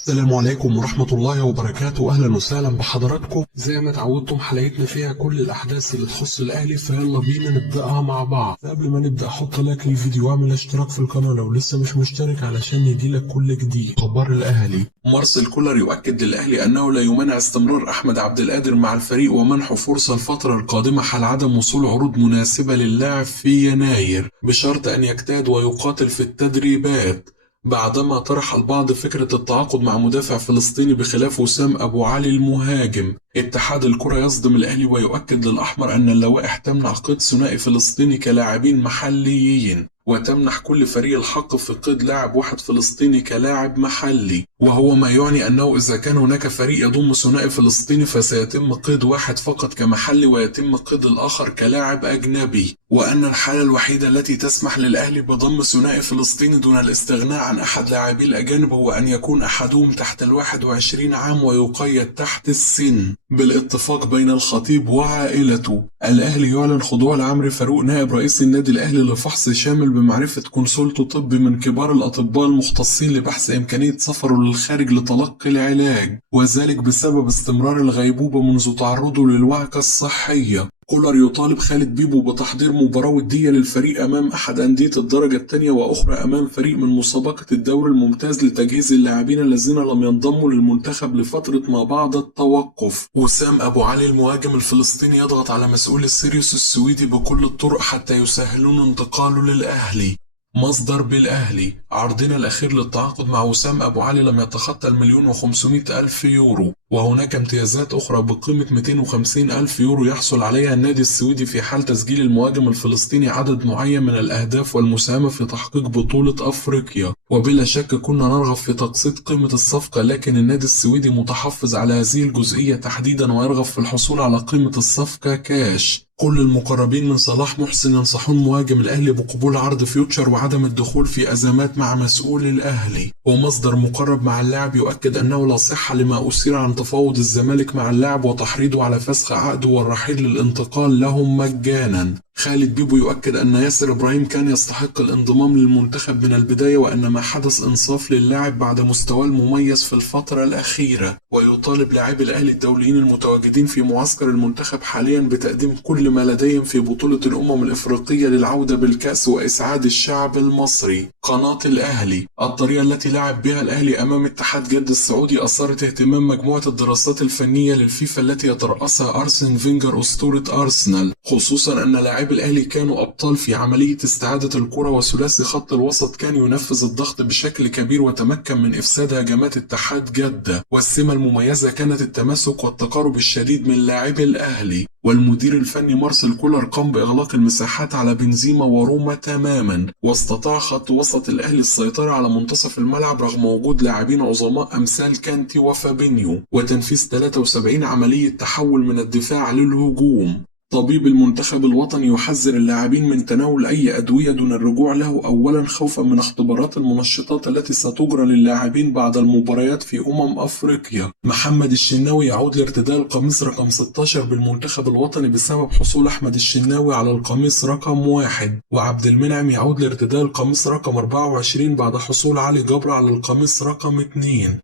السلام عليكم ورحمة الله وبركاته. أهلا وسهلا بحضراتكم. زي ما اتعودتم حلقتنا فيها كل الأحداث اللي تخص الأهلي، فيلا بينا نبدأها مع بعض. قبل ما نبدأ حط لايك للفيديو واعمل اشتراك في القناة لو لسه مش مشترك علشان يجيلك كل جديد. خبر الأهلي: مارسيل كولر يؤكد للأهلي أنه لا يمانع استمرار أحمد عبد القادر مع الفريق ومنحه فرصة الفترة القادمة حال عدم وصول عروض مناسبة للاعب في يناير، بشرط أن يجتهد ويقاتل في التدريبات. بعدما طرح البعض فكرة التعاقد مع مدافع فلسطيني بخلاف وسام أبو علي المهاجم، اتحاد الكرة يصدم الأهلي ويؤكد للأحمر أن اللوائح تمنع قيد ثنائي فلسطيني كلاعبين محليين، وتمنح كل فريق الحق في قيد لاعب واحد فلسطيني كلاعب محلي، وهو ما يعني أنه إذا كان هناك فريق يضم ثنائي فلسطيني فسيتم قيد واحد فقط كمحلي ويتم قيد الآخر كلاعب أجنبي، وأن الحالة الوحيدة التي تسمح للأهلي بضم ثنائي فلسطيني دون الاستغناء عن أحد لاعبي الأجانب هو أن يكون أحدهم تحت 21 عام ويقيد تحت السن، بالاتفاق بين الخطيب وعائلته. الأهلي يعلن خضوع لعمرو فاروق نائب رئيس النادي الأهلي لفحص شامل بمعرفة كونسلت طبي من كبار الأطباء المختصين لبحث إمكانية سفره للخارج لتلقي العلاج، وذلك بسبب استمرار الغيبوبة منذ تعرضه للوعكة الصحية. كولر يطالب خالد بيبو بتحضير مباراة ودية للفريق أمام أحد أندية الدرجة الثانية وأخرى أمام فريق من مسابقة الدوري الممتاز لتجهيز اللاعبين الذين لم ينضموا للمنتخب لفترة ما بعد التوقف. وسام أبو علي المهاجم الفلسطيني يضغط على مسؤول السيريوس السويدي بكل الطرق حتى يسهلون انتقاله للأهلي. مصدر بالأهلي: عرضنا الأخير للتعاقد مع وسام أبو علي لم يتخطى 1,500,000 يورو، وهناك امتيازات أخرى بقيمة 250,000 يورو يحصل عليها النادي السويدي في حال تسجيل المهاجم الفلسطيني عدد معين من الأهداف والمساهمة في تحقيق بطولة أفريقيا. وبلا شك كنا نرغب في تقسيط قيمة الصفقة، لكن النادي السويدي متحفظ على هذه الجزئية تحديدا ويرغب في الحصول على قيمة الصفقة كاش. كل المقربين من صلاح محسن ينصحون مهاجم الأهلي بقبول عرض فيوتشر وعدم الدخول في أزمات مع مسؤول الأهلي. ومصدر مقرب مع اللاعب يؤكد أنه لا صحة لما أثير عن تفاوض الزمالك مع اللاعب وتحريضه على فسخ عقده والرحيل للانتقال لهم مجانا. خالد بيبو يؤكد أن ياسر إبراهيم كان يستحق الانضمام للمنتخب من البداية وأن ما حدث إنصاف للاعب بعد مستواه المميز في الفترة الأخيرة، ويطالب لاعبي الأهلي الدوليين المتواجدين في معسكر المنتخب حاليا بتقديم كل ما لديهم في بطولة الأمم الإفريقية للعودة بالكأس وإسعاد الشعب المصري. قناة الأهلي: الطريقة التي لعب بها الأهلي أمام اتحاد جدة السعودي أثارت اهتمام مجموعة الدراسات الفنية للفيفا التي يترأسها أرسن فينجر أسطورة أرسنال، خصوصا أن لاعبي الأهلي كانوا أبطال في عملية استعادة الكرة، وثلاثي خط الوسط كان ينفذ الضغط بشكل كبير وتمكن من إفساد هجمات اتحاد جدة، والسمة المميزة كانت التماسك والتقارب الشديد من لاعبي الأهلي. والمدير الفني مارسيل كولر قام بإغلاق المساحات على بنزيما وروما تماما، واستطاع خط وسط الأهلي السيطرة على منتصف الملعب رغم وجود لاعبين عظماء أمثال كانتي وفابينيو، وتنفيذ 73 عملية تحول من الدفاع للهجوم. طبيب المنتخب الوطني يحذر اللاعبين من تناول أي أدوية دون الرجوع له أولا خوفا من اختبارات المنشطات التي ستجرى للاعبين بعد المباريات في أفريقيا. محمد الشناوي يعود لارتداء القميص رقم 16 بالمنتخب الوطني بسبب حصول أحمد الشناوي على القميص رقم 1، وعبد المنعم يعود لارتداء القميص رقم 24 بعد حصول علي جبر على القميص رقم 2،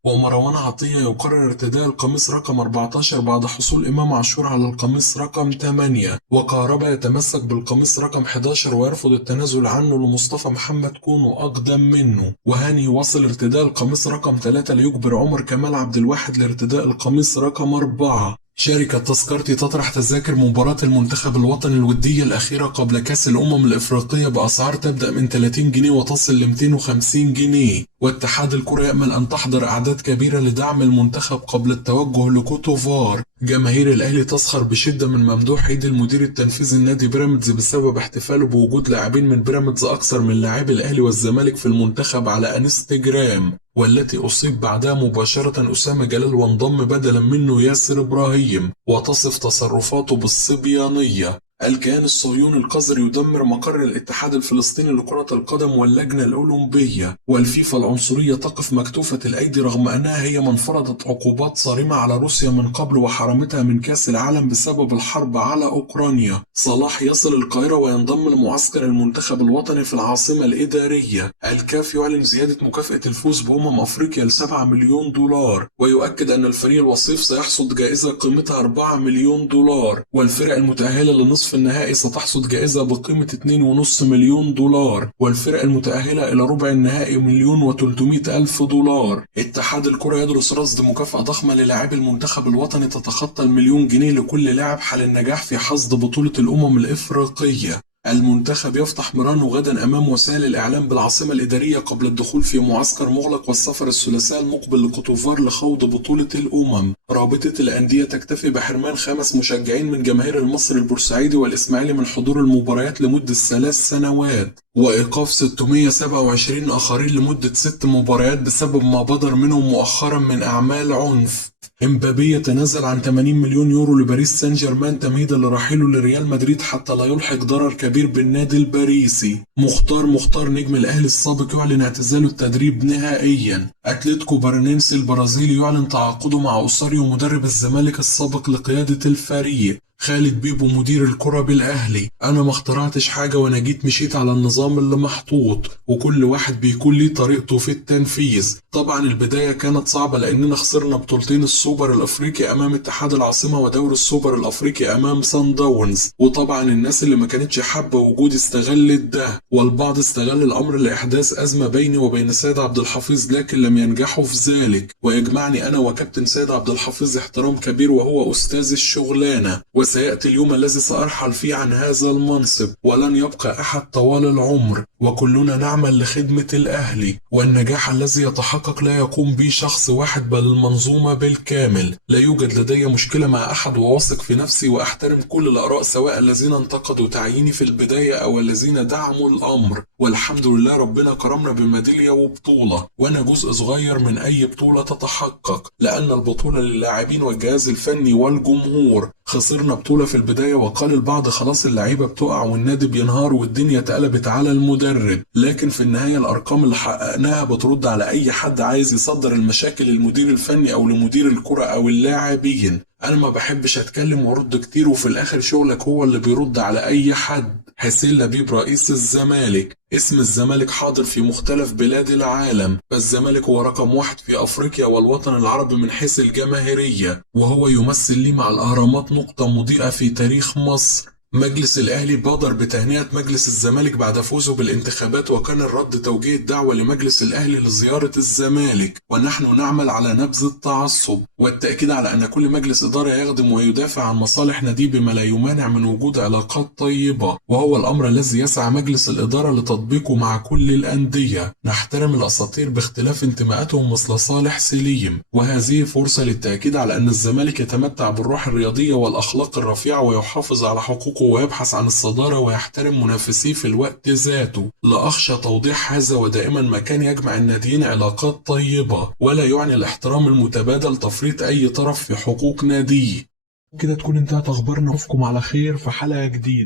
ومروان عطية يقرر ارتداء القميص رقم 14 بعد حصول إمام عاشور على القميص رقم 8، وكهربا يتمسك بالقميص رقم 11 ويرفض التنازل عنه لمصطفى محمد كونه أقدم منه، وهاني يواصل ارتداء القميص رقم 3 ليجبر عمر كمال عبد الواحد لارتداء القميص رقم 4. شركة تذكرتي تطرح تذاكر مباراة المنتخب الوطني الودية الأخيرة قبل كأس الأمم الإفريقية بأسعار تبدأ من 30 جنيه وتصل ل 250 جنيه، واتحاد الكرة يأمل أن تحضر أعداد كبيرة لدعم المنتخب قبل التوجه لكوتوفار. جماهير الأهلي تسخر بشدة من ممدوح عيد المدير التنفيذي النادي بيراميدز بسبب احتفاله بوجود لاعبين من بيراميدز أكثر من لاعبي الأهلي والزمالك في المنتخب على انستجرام، والتي أصيب بعدها مباشرة أسامة جلال وانضم بدلا منه ياسر إبراهيم، وتصف تصرفاته بالصبيانية. الكيان الصهيوني القذر يدمر مقر الاتحاد الفلسطيني لكرة القدم واللجنة الأولمبية، والفيفا العنصرية تقف مكتوفة الأيدي رغم أنها هي من فرضت عقوبات صارمة على روسيا من قبل وحرمتها من كأس العالم بسبب الحرب على أوكرانيا. صلاح يصل القاهرة وينضم لمعسكر المنتخب الوطني في العاصمة الإدارية. الكاف يعلن زيادة مكافأة الفوز أفريقيا ل7 مليون دولار، ويؤكد أن الفريق الوصيف سيحصد جائزة قيمتها 4 مليون دولار، والفرق المتأهلة لنصف النهائي ستحصد جائزة بقيمة 2.5 مليون دولار، والفرق المتأهلة إلى ربع النهائي 1,300,000 دولار. اتحاد الكرة يدرس رصد مكافأة ضخمة للاعبي المنتخب الوطني تتخطى ال1,000,000 جنيه لكل لاعب حال النجاح في حصد بطولة الأمم الإفريقية. المنتخب يفتح مرانه غدا أمام وسائل الإعلام بالعاصمة الإدارية قبل الدخول في معسكر مغلق والسفر الثلاثاء المقبل لكوتوفار لخوض بطولة الأمم. رابطة الأندية تكتفي بحرمان 5 مشجعين من جماهير المصري البورسعيدي والإسماعيلي من حضور المباريات لمدة 3 سنوات، وإيقاف 627 آخرين لمدة 6 مباريات بسبب ما بدر منهم مؤخرا من أعمال عنف. امبابي يتنازل عن 80 مليون يورو لباريس سان جيرمان تمهيدا لرحيله لريال مدريد حتى لا يلحق ضرر كبير بالنادي الباريسي. مختار نجم الأهلي السابق يعلن اعتزاله التدريب نهائيا. أتلتيكو بارنينسي البرازيلي يعلن تعاقده مع أوساريو مدرب الزمالك السابق لقيادة الفريق. خالد بيبو مدير الكرة بالأهلي: أنا ما اخترعتش حاجة وأنا جيت مشيت على النظام اللي محطوط، وكل واحد بيكون ليه طريقته في التنفيذ. طبعا البداية كانت صعبة لأننا خسرنا بطولتين السوبر الأفريقي أمام اتحاد العاصمة ودوري السوبر الأفريقي أمام سان داونز، وطبعا الناس اللي ما كانتش حابة وجودي استغلت ده، والبعض استغل الأمر لإحداث أزمة بيني وبين سيد عبد الحفيظ لكن لم ينجحوا في ذلك، ويجمعني أنا وكابتن سيد عبد الحفيظ احترام كبير وهو أستاذ الشغلانة. وسيأتي اليوم الذي سأرحل فيه عن هذا المنصب، ولن يبقى أحد طوال العمر، وكلنا نعمل لخدمة الأهلي، والنجاح الذي يتحقق لا يقوم به شخص واحد بل المنظومة بالكامل. لا يوجد لدي مشكلة مع أحد وواثق في نفسي وأحترم كل الآراء سواء الذين انتقدوا تعييني في البداية أو الذين دعموا الأمر، والحمد لله ربنا كرمنا بميدالية وبطولة، وأنا جزء صغير من أي بطولة تتحقق، لأن البطولة للاعبين والجهاز الفني والجمهور. خسرنا بطولة في البداية وقال البعض خلاص اللعيبة بتقع والنادي بينهار والدنيا اتقلبت على المدرب، لكن في النهاية الأرقام اللي حققناها بترد على أي حد عايز يصدر المشاكل للمدير الفني أو لمدير الكرة أو اللاعبين. أنا ما بحبش أتكلم وأرد كتير وفي الآخر شغلك هو اللي بيرد على أي حد. حسين لبيب رئيس الزمالك: اسم الزمالك حاضر في مختلف بلاد العالم، فالزمالك هو رقم 1 في أفريقيا والوطن العربي من حيث الجماهيرية، وهو يمثل لي مع الأهرامات نقطة مضيئة في تاريخ مصر. مجلس الأهلي بادر بتهنئة مجلس الزمالك بعد فوزه بالانتخابات، وكان الرد توجيه الدعوة لمجلس الأهلي لزيارة الزمالك، ونحن نعمل على نبذ التعصب والتأكيد على أن كل مجلس إدارة يخدم ويدافع عن مصالح ناديه بما لا يمانع من وجود علاقات طيبة، وهو الأمر الذي يسعى مجلس الإدارة لتطبيقه مع كل الأندية. نحترم الأساطير باختلاف انتماءاتهم مثل صالح سليم، وهذه فرصة للتأكيد على أن الزمالك يتمتع بالروح الرياضية والأخلاق الرفيعة ويحافظ على حقوقه ويبحث عن الصدارة ويحترم منافسيه في الوقت ذاته. لا أخشى توضيح هذا، ودائما ما كان يجمع الناديين علاقات طيبة، ولا يعني الاحترام المتبادل تفريط أي طرف في حقوق ناديه. كده تكون انتهت أخبارنا، أشوفكم على خير في حلقة جديدة.